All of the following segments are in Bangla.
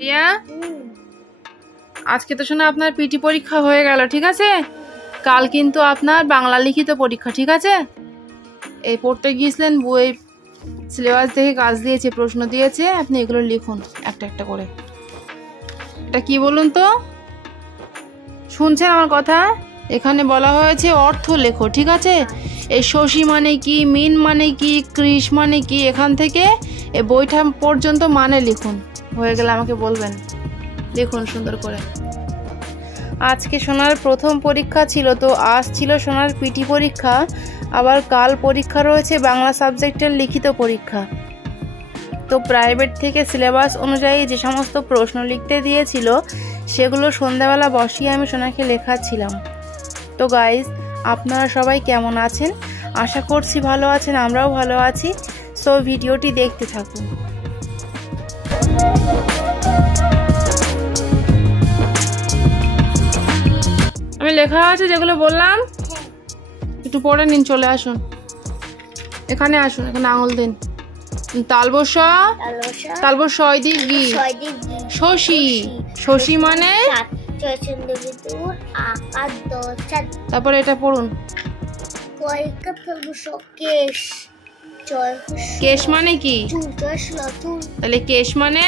রিয়া, আজকে তো শোনা আপনার পিটি পরীক্ষা হয়ে গেল, ঠিক আছে? কাল কিন্তু আপনার বাংলা লিখিত পরীক্ষা, ঠিক আছে? এই পড়তে গিয়েছিলেন, বই সিলেবাস দেখে কাজ দিয়েছে, প্রশ্ন দিয়েছে, আপনি এগুলো লিখুন একটা একটা করে। এটা কি বলুন তো, শুনছেন আমার কথা? এখানে বলা হয়েছে অর্থ লেখো, ঠিক আছে? এই শশী মানে কি, মিন মানে কি, কৃষ মানে কি, এখান থেকে এই বইটা পর্যন্ত মানে লিখুন। হয়ে গেলে আমাকে বলবেন, লিখুন সুন্দর করে। আজকে সোনার প্রথম পরীক্ষা ছিল, তো আজ ছিল সোনার পিটি পরীক্ষা, আবার কাল পরীক্ষা রয়েছে বাংলা সাবজেক্টের লিখিত পরীক্ষা। তো প্রাইভেট থেকে সিলেবাস অনুযায়ী যে সমস্ত প্রশ্ন লিখতে দিয়েছিল সেগুলো সন্ধ্যাবেলা বসিয়ে আমি সোনাকে লেখাচ্ছিলাম। তো গাইজ, আপনারা সবাই কেমন আছেন? আশা করছি ভালো আছেন, আমরাও ভালো আছি। সো ভিডিওটি দেখতে থাকুন। আমি লেখা আছে যেগুলো বললাম, একটু পড়ে নিন। চলে আসুন, এখানে আসুন, এখানে আঙুল দিন। তালবস, তালবস দীর্ঘি, শশী, শশী মানে তারপরে এটা পড়ুন। কেশ মানে কি? তাহলে কেশ মানে,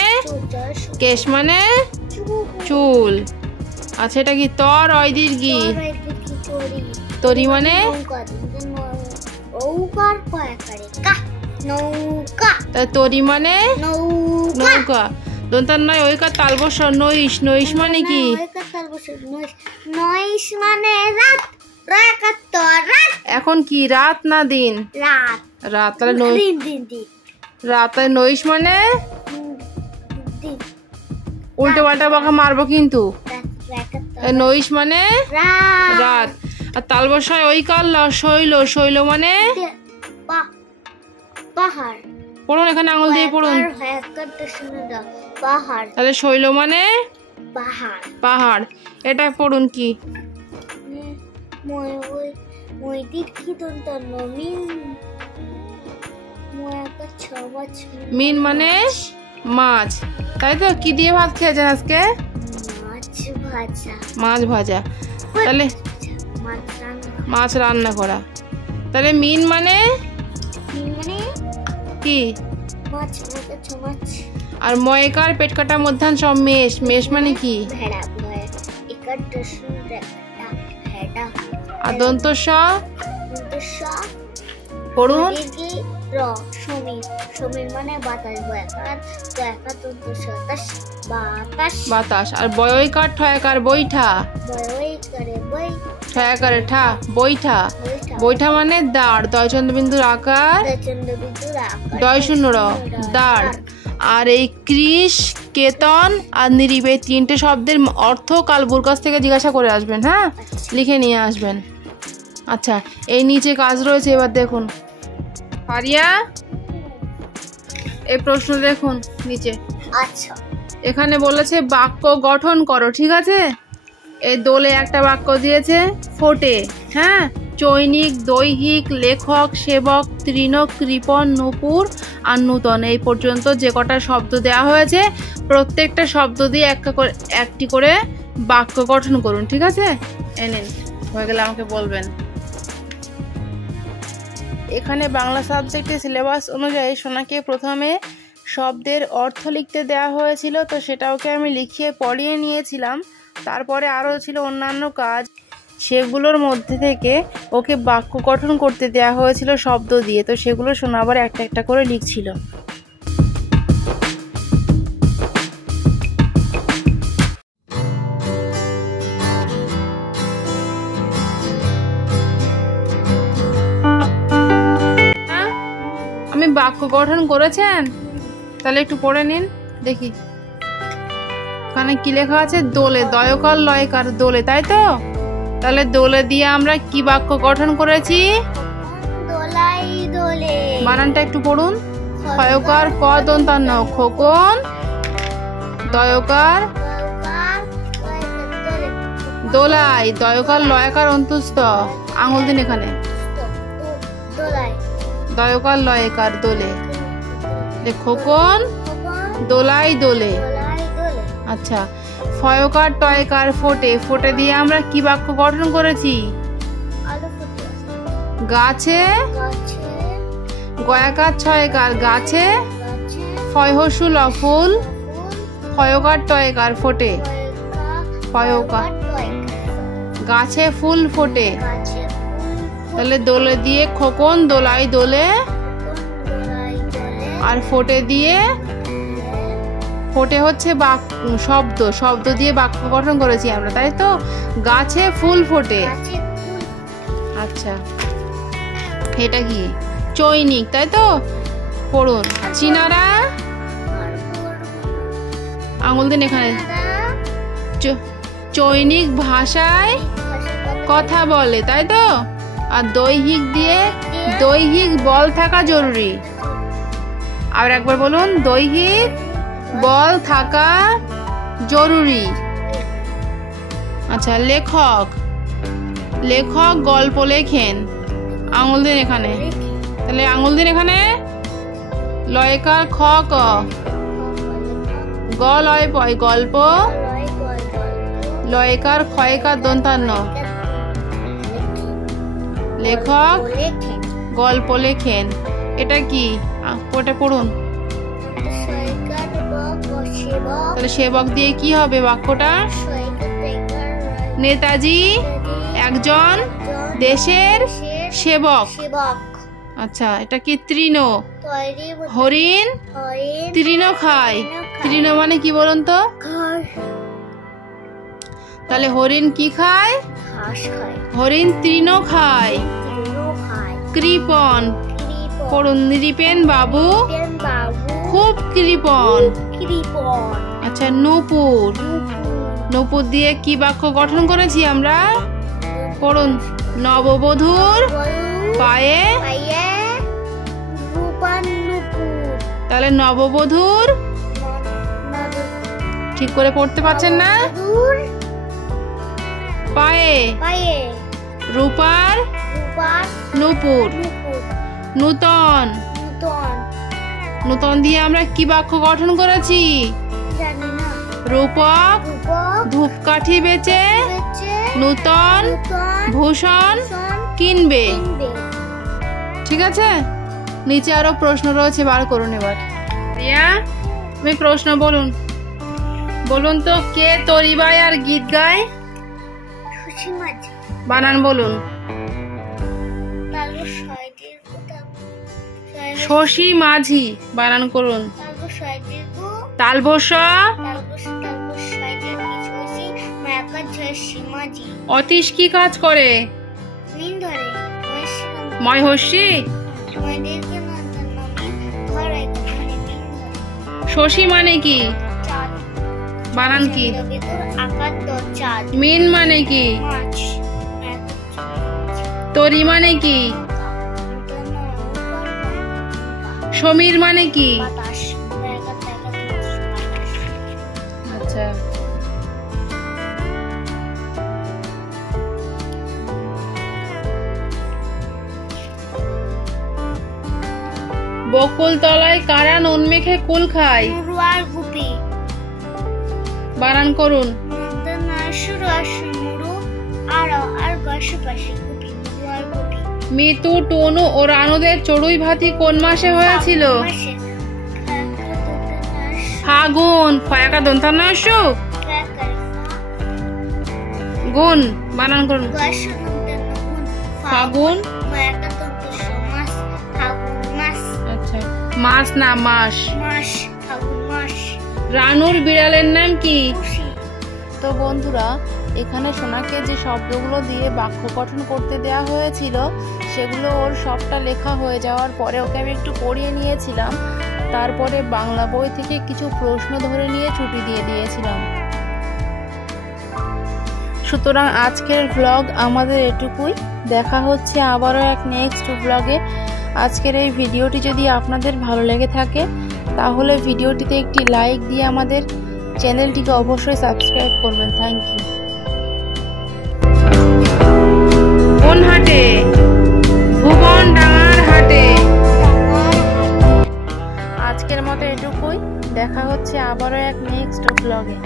কেশ মানে চুল। আচ্ছা, এটা কি? তর দীর্ঘি, তরি মানে তরি মানে নৌকা। দন্তার নয় ওইকার তালবস নইশ, নইশ মানে কি? এখন কি রাত না দিন? রাত। তাহলে রাত। তাহলে নইশ মানে উল্টো পাল্টা বাঁকা মারবো কিন্তু। নইশ মানে রাত। আর তালবসায় ওই কাল শৈল, শৈল মানে পাহাড়। পড়ুন, এখানে আঙুল দিয়ে পড়ুন। পাহাড়। তাহলে শৈল মানে পাহাড়। পাহাড়। এটা পড়ুন কি? মিন মানে মাছ, তাই তো? কি দিয়ে ভাত খেয়েছেন আজকে? মাছ ভাজা। তাহলে মাছ রান্না করা। তাহলে মিন মানে কি? আর ময়কার পেট কাটা মধ্যাহ্ন সব মেষ, মেষ মানে কি? আর দন্ত স পড়ুন। বাতাস। আর বয়কার ঠয়াকার বৈঠা, ঠয়াকারে ঠা, বৈঠা। বৈঠা মানে দাঁড়, দয় চন্দ্রবিন্দুর আকার, দয় শূন্য র, দাঁড়। আর এই কৃষ, কেতন আর নিরিবে তিনটে শব্দের অর্থ কাল বুর কাছ থেকে জিজ্ঞাসা করে আসবেন, হ্যাঁ? লিখে নিয়ে আসবেন। আচ্ছা, এই নিচে কাজ রয়েছে, এবার দেখুন। পারিয়া, এই প্রশ্ন দেখুন নিচে। আচ্ছা, এখানে বলেছে বাক্য গঠন করো, ঠিক আছে? এই দোলে একটা বাক্য দিয়েছে, ফোটে, হ্যাঁ? চৈনিক, দৈহিক, লেখক, সেবক, তৃণক, কৃপণ, নূপুর আর নূতন। এই পর্যন্ত যে কটা শব্দ দেওয়া হয়েছে প্রত্যেকটা শব্দ দিয়ে একটি করে বাক্য গঠন করুন, ঠিক আছে? এনেন, হয়ে গেলে আমাকে বলবেন। এখানে বাংলা সাবজেক্টের সিলেবাস অনুযায়ী সোনাকে প্রথমে শব্দের অর্থ লিখতে দেওয়া হয়েছিল, তো সেটা ওকে আমি লিখিয়ে পড়িয়ে নিয়েছিলাম। তারপরে আরও ছিল অন্যান্য কাজ, সেগুলোর মধ্যে থেকে ওকে বাক্য গঠন করতে দেওয়া হয়েছিল শব্দ দিয়ে, তো সেগুলো সোনা আবার একটা একটা করে লিখছিল। আমি বাক্য গঠন করেছেন? তাহলে একটু পড়ে নিন দেখি। ওখানে কি লেখা আছে? দোলে, দয়কার লয়কার দোলে, তাই তো? তাহলে দোলে দিয়ে আমরা কি বাক্য গঠন করেছি? বানানটা একটু পড়ুন। ক্ষয়কার ক দন্তান্ন, খোকন, দয়কার দোলাই, দয়কার লয়কার অন্তুস্থ, আঙুল দিন এখানে। দয়কার লয়কার দোলে, খোকন দোলাই দোলে। আচ্ছা, ফয়কার টয়কার ফোটে, ফোটে দিয়ে আমরা কি বাক্য গঠন করেছি? আলু ফুটে। গাছে, গাছে। গয়াকার ছয়কার গাছে, গাছে। ফয়হসু ল ফুল, ফুল। ফয়কার টয়কার ফোটে, ফয়কা গাছে ফুল ফোটে। গাছে ফুল। তাহলে দোলে দিয়ে খোকন দোলাই দোলে, দোলাই দোলে। আর ফোটে দিয়ে, ফোটে হচ্ছে শব্দ, শব্দ দিয়ে বাক্য গঠন করেছি আমরা, তাই তো? গাছে ফুল ফোটে। গাছে ফুল। আচ্ছা, এটা কি? চৈনিক, তাই তো? পড়ুন। চীনারা আঙুল দিন এখানে। চৈনিক ভাষায় কথা বলে, তাই তো? আর দৈহিক দিয়ে, দৈহিক বল থাকা জরুরি। আর একবার বলুন, দৈহিক বল থাকা জরুরি। আচ্ছা, লেখক, লেখক গল্প লেখেন। আঙুল দিন এখানে, তাহলে আঙুল দিন এখানে। লয়কার খ ক, গ লয় পয় গল্প, লয়কার ক্ষয়কার দন্তান্ন, লেখক গল্প লেখেন। এটা কি? ওটা পড়ুন। তাহলে সেবক দিয়ে কি হবে বাক্যটা? নেতাজি একজন দেশের সেবক। আচ্ছা, এটা কি? তৃণ, হরিণ তৃণ খায়। তৃণ মানে কি বলুন তো? তাহলে হরিণ কি খায়? হরিণ তৃণ খায়। কৃপণ, পড়ুন। নৃপেন বাবু খুব কৃপণ। আচ্ছা, নূপুর, নূপুর দিয়ে কি বাক্য গঠন করেছি আমরা? পড়ুন। নববধূর পায়ে, তাহলে নববধূর, ঠিক করে পড়তে পারছেন না? পায়ে রূপার নূপুর। নূতন, নূতন দিয়ে আমরা কি বাক্য গঠন করেছি? রূপক ধূপকাঠি বেচে নূতন ভূষণ কিনবে। ঠিক আছে, নিচে আরো প্রশ্ন রয়েছে, বার করুন এবার। রিয়া, তুমি প্রশ্ন বলুন। বলুন তো, কে তরিবায় আর গীত গায়? বানান বলুন। শশী মাঝি, বানান করুন। তালবস, অতীশ কি কাজ করে? ময়হর্ষি। শশী মানে কি? বানান কি? মিন মানে কি? তরি মানে কি? সমীর মানে কি? আচ্ছা, বকুল তলায় কারা নুন মেখে কুল খায়? বানান করুন। মিতু, টুনু ও রানুদের চড়ুই ভাতি কোন মাসে হয়েছিল? ফাগুন। ফয়াকা দন্তান্ন গুণ, বানান করুন। ফাগুন। আচ্ছা, মাস না মাস। রানুর বিড়ালের নাম কি? তো বন্ধুরা, এখানে সোনাকে যে শব্দগুলো দিয়ে বাক্য গঠন করতে দেওয়া হয়েছিল সেগুলো ওর সবটা লেখা হয়ে যাওয়ার পরে ওকে আমি একটু পড়িয়ে নিয়েছিলাম। তারপরে বাংলা বই থেকে কিছু প্রশ্ন ধরে নিয়ে ছুটি দিয়ে দিয়েছিলাম। সুতরাং আজকের ব্লগ আমাদের এটুকুই। দেখা হচ্ছে আবারও এক নেক্সট ব্লগে। আজকের এই ভিডিওটি যদি আপনাদের ভালো লেগে থাকে তাহলে ভিডিওটিতে একটি লাইক দিয়ে আমাদের চ্যানেলটিকে অবশ্যই সাবস্ক্রাইব করবেন। Thank you. কোন হাটে? ভুবন ডাঙার হাটে। আজকে আজকের মতো এটুকুই। দেখা হচ্ছে আবারও এক নেক্সট ব্লগে।